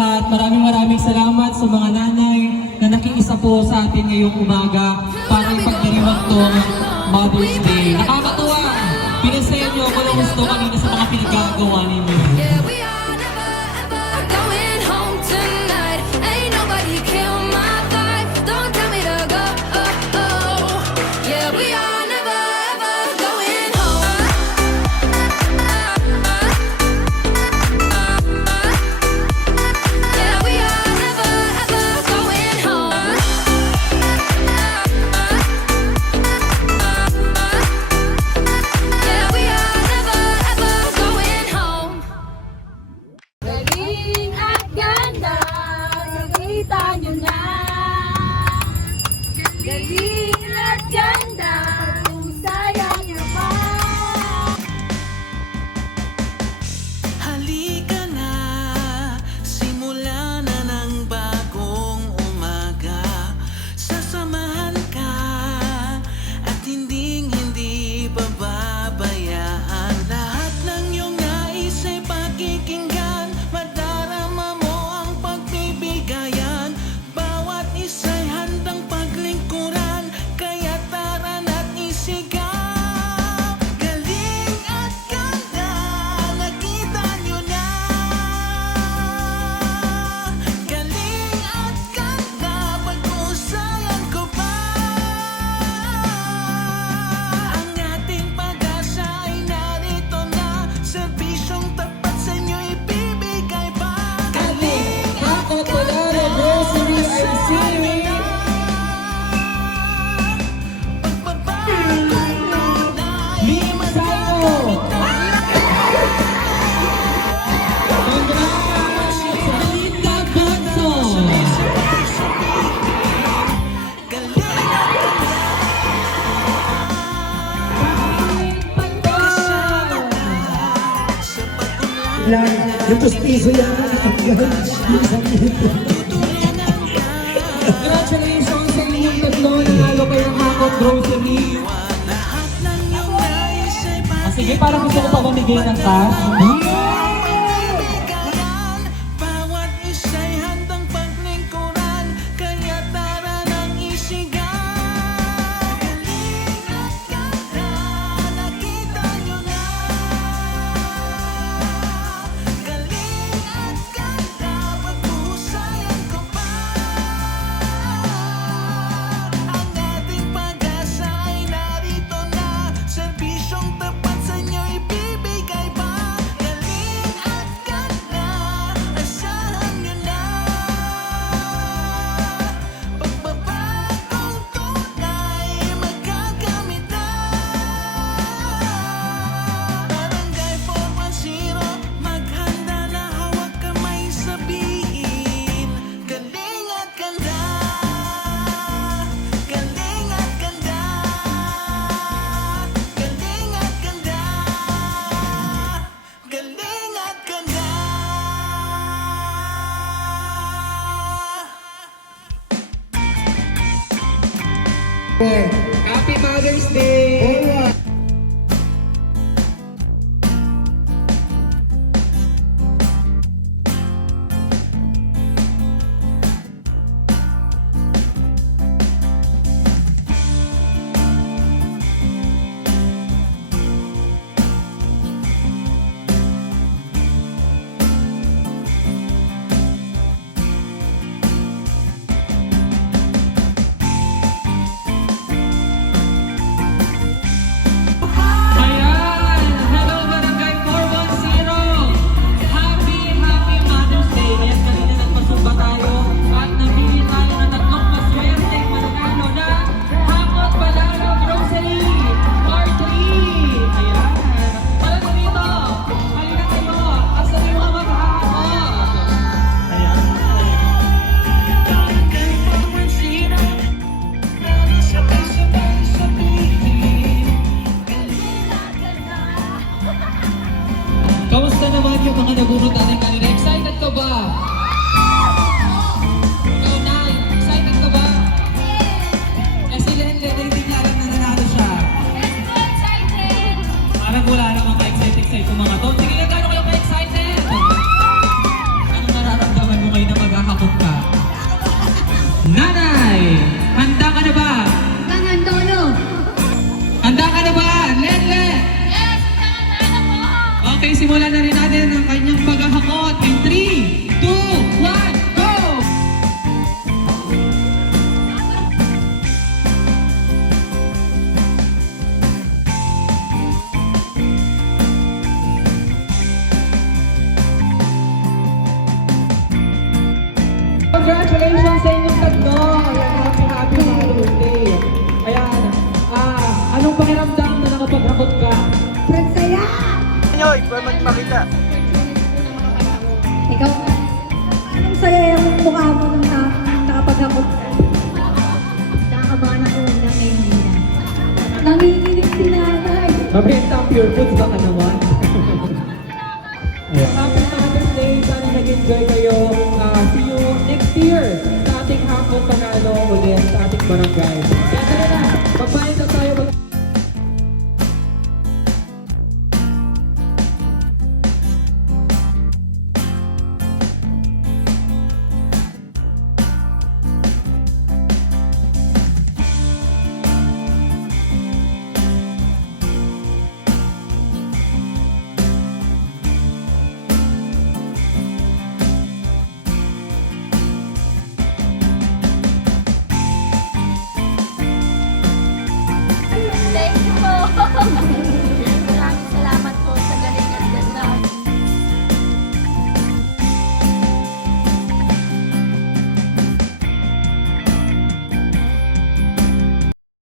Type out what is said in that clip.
lahat, maraming salamat sa mga nanay na nakiisa po sa atin ngayong umaga para ipagdiriwang tong Mother's Day. Nakakatuwa! Pinasaya niyo ako ng gusto kanina sa mga pinagagawa ninyo. Galing at ganda, kung sayang niyo pa. Halika na, simula na ng bagong umaga. Sasamahan ka at hindi pababayaan. Lahat ng iyong nais ay pakikinggan, madarama mo ang pagbibigayan. Bawat isa'y handang paglingkuran, kaya tara na't isigaw. Galing at ganda, nakita nyo na. Galing at ganda, pag-uusayan ko pa. Ang ating pag-asa ay narito na, serbisyong tapat sa inyo ibibigay pa. Galing at Palaro Grocery RC! Limasayo! Congrats! Rita Bonson! Yung pustiso yan, Congratulations sa inyong tatlo, nanalo kayo ng Hakot Grocery. Sige, parang gusto ko pa bumigay ng cash. Bawat isa'y handang paglingkuran, kaya tara nang isigaw. Galing at ganda, nakita nyo na. Galing at ganda, pag-uusayan ko pa. Ang ating pag-asa ay narito na, serbisyong tapat sa inyo ibibigay pa. Galing at ganda, asahan nyo na. Pagbabagong tunay, magagamit na. Barangay 410, maghanda na, hawak kamay sabihin. Galing at ganda, galing at ganda, galing at ganda, galing at ganda. Happy Mother's Day! nabunot natin kanina. Excited ka ba? Ikaw na, excited ka ba? Eh si Lenlen, hindi niya alam na nanalo siya. Parang wala namang ka-excited sa itong mga to. Sige, gano'n kayo ka-excited? Anong nararamdaman mo ngayon? no? Ayan, happy Mother's Day. Ayan, anong pakiramdam na nakapaghakot ka? Nagsaya! Nyoy, pwede magpakita. Ikaw, anong saya yung mukha mo nung nakapaghakot ka? Nakakabahan ako ng nanginginig. Nanginginig si nanay. Mabenta ang pure foods baka naman. Happy Mother's Day! Sana nag-enjoy kayo. See you next year sa ating Hakot Panalo ulit sa ating barangay.